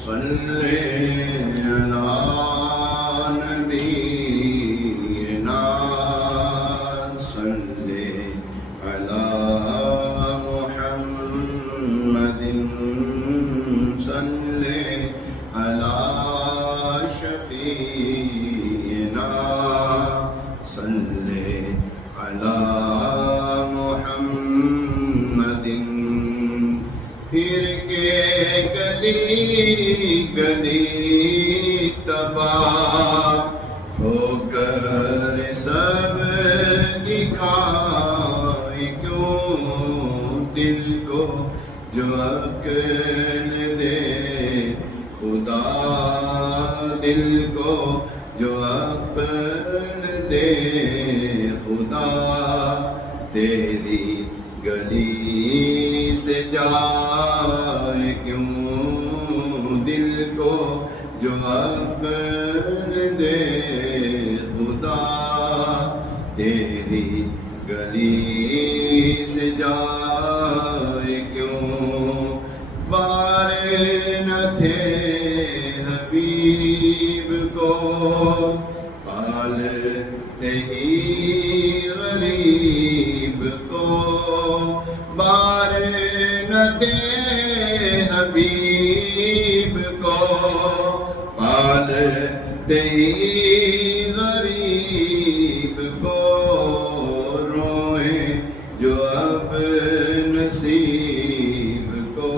صلی علی نبینا صلی علی محمد صلی علی شفیعنا صلی علی محمد پھر کے گلی گلی تباہ ہو کر سب دکھائے کیوں دل کو جو عقل دے خدا دل کو جو عقل دے خدا تیری گلی سے جائے کیوں دل کو جو عقل دے خدا تیری گلی سے جائے کیوں بار نہ تھے حبیب کو پالتے ہی غریب کو بار نہ تھے حبیب کو پالتے ہی غریب کو روئے جو اب نصیب کو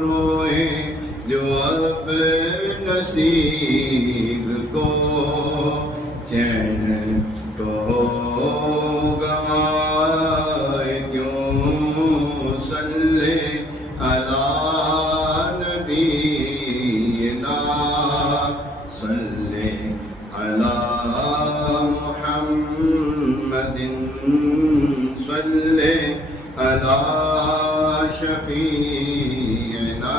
روئے جو اب نصیب کو چین تو گوائے کیوں صلی علی نبینا صلی علی محمد صلی علی شفیعنا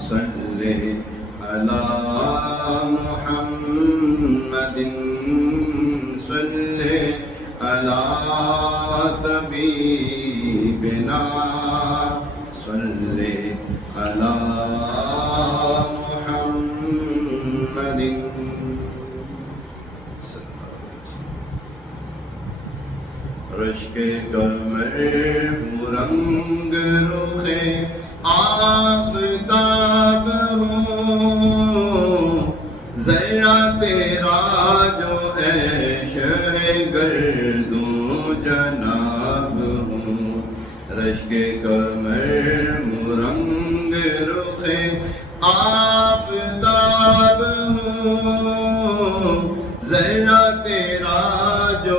صلی علی محمد صلی علی طبیبنا صلی علی محمد رشک قمر رنگ رخ آفتاب ہوں ذرا تیرا جو عیش گردوں جناب ہوں رشک قمر رنگ رخ آفتاب ہوں ذرا تیرا جو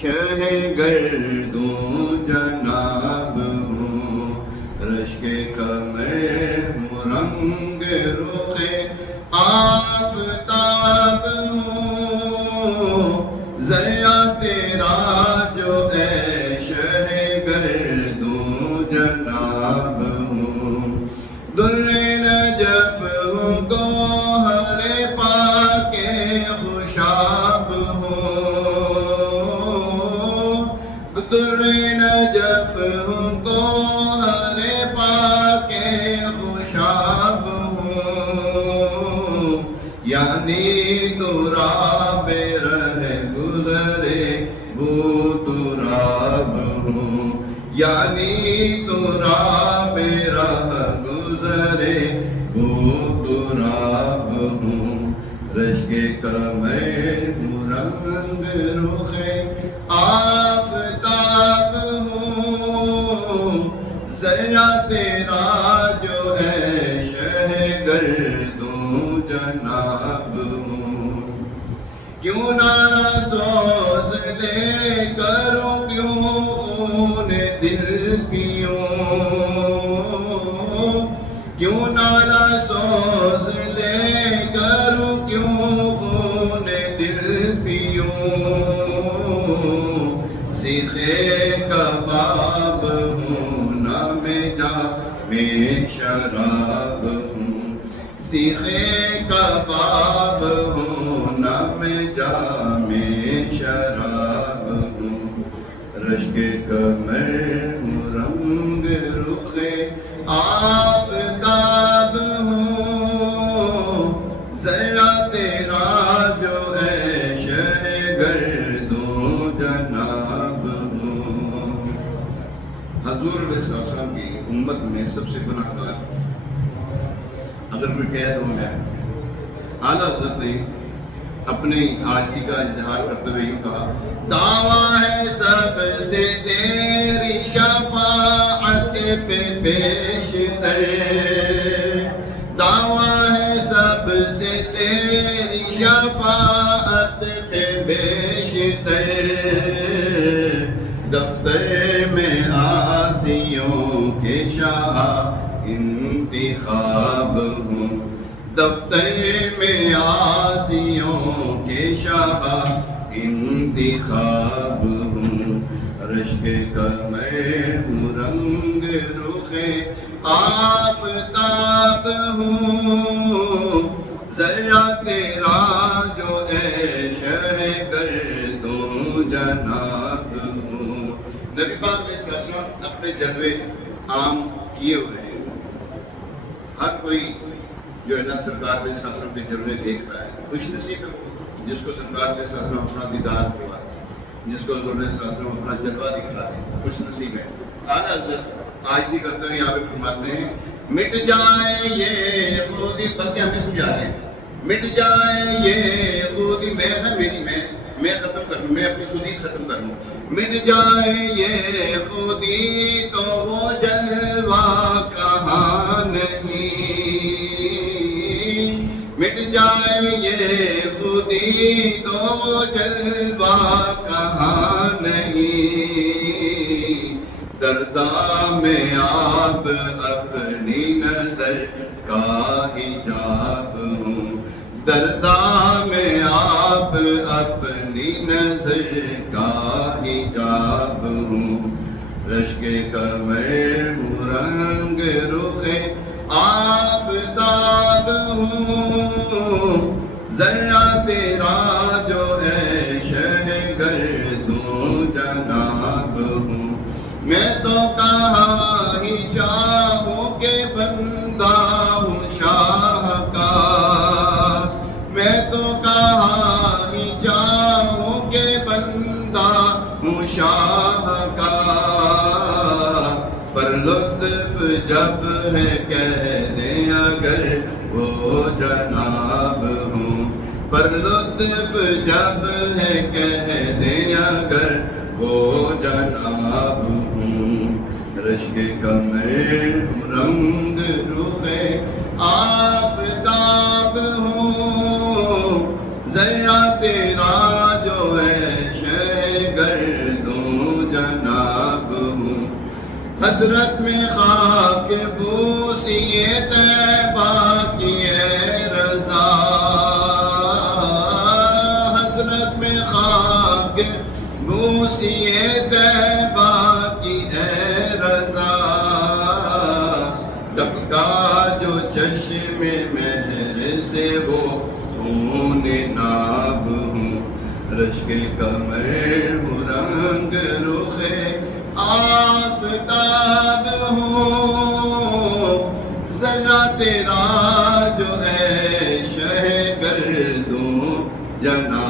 شہ گردوں جناب ہوں رشک قمر رنگ رخ آفتاب ہوں ذرا تیرا جو شہ گردوں جناب ہوں در نجف ہوں گوہر پاک خوشاب ہوں در نجف ہوں گوہر پاک خوشاب ہوں یعنی تراب رہ گزرے بو تراب ہوں یعنی تراب رہ گزرے بو تراب ہوں رشک قمر رنگ رخ آفتاب ہوں ذرا تیرا جو شہ گردوں جناب ہوں کیوں نعرہ سوز لے کروں کیوں خون دل پیوں کیوں نعرہ سوز لے کروں کیوں خون دل پیوں سیخے کباب ہوں نہ میں جا میں شراب ہوں سیخے کباب ہوں نہ میں جا میں شراب ہوں رشک قمر رنگ رخ آفتاب سب سے گناہ گار. اگر کوئی کہہ تو میں. اعلیٰ حضرت نے اپنی عاجزی کا اظہار کرتے ہوئے یوں کہا دعویٰ ہے سب سے تیری شفاعت پہ بیشتر, دعویٰ ہے سب سے تیری شفاعت پہ بیشتر, دفتر میں عاصیوں کے شاہ انتخاب ہوں, دفتر میں عاصیوں کے شاہ انتخاب ہوں, رشک کمر ہوں رنگ رخ آفتاب ہوں, ذرا تیرا جو عیش ہے گردوں جناب ہوں. نبی پاک علیہ السلام اپنے جلوے عام کیے ہوئے ہیں. ہر کوئی جو ہے نا سرکار علیہ السلام کے جلوے دیکھ رہا ہے. خوش نصیب ہے جس کو سرکار علیہ السلام اپنا دیدار کرواتے ہیں, جس کو حضور علیہ السلام اپنا جلوہ دکھاتے ہیں. خوش نصیب ہے. اعلیٰ حضرت عاجزی کرتے ہوئے یہاں پہ فرماتے ہیں مٹ جائے یہ خودی, بلکہ ہمیں سمجھا رہے ہیں مٹ جائے یہ خودی, میں نا میری میں ختم کر لوں, میں اپنی خودی ختم کر لوں. مٹ جائے یہ خودی تو وہ جلوہ کہاں نہیں, مٹ جائے یہ خودی تو جلوہ کہاں نہیں, درداں میں آپ اپنی نظر کا حجاب ہوں, درداں میں آپ اپنی نظر کا حجاب ہوں, رشک کمر ہوں رنگ رخ آفتاب ہوں, ذرا تیرا جو عیش ہے گردوں جناب ہوں. میں تو کہاں ہی چاہوں کہ بندہ ہوں شاہ کا, میں تو کہاں ہی چاہوں کہ بندہ ہوں شاہ کا, پر لطف جب ہے کہہ دیں اگر وہ جناب ہوں, پر لطف جب ہے کہہ دیں اگر وہ جناب ہوں, رشک کمر رنگ رخ آفتاب ہوں, ذرا تیرا جو عیش ہے گردوں جناب ہوں. حسرت میں خاک بوسی طیبہ کی اے رضا, حسرت میں خاک بوسی طیبہ کی اے رضا, ٹپکا جو چشم مہر سے وہ خون ناب ہوں, رشک کمر ہوں رنگ رخ آفتاب ہوں, ذرا تیرا جو عیش ہے گردوں جناب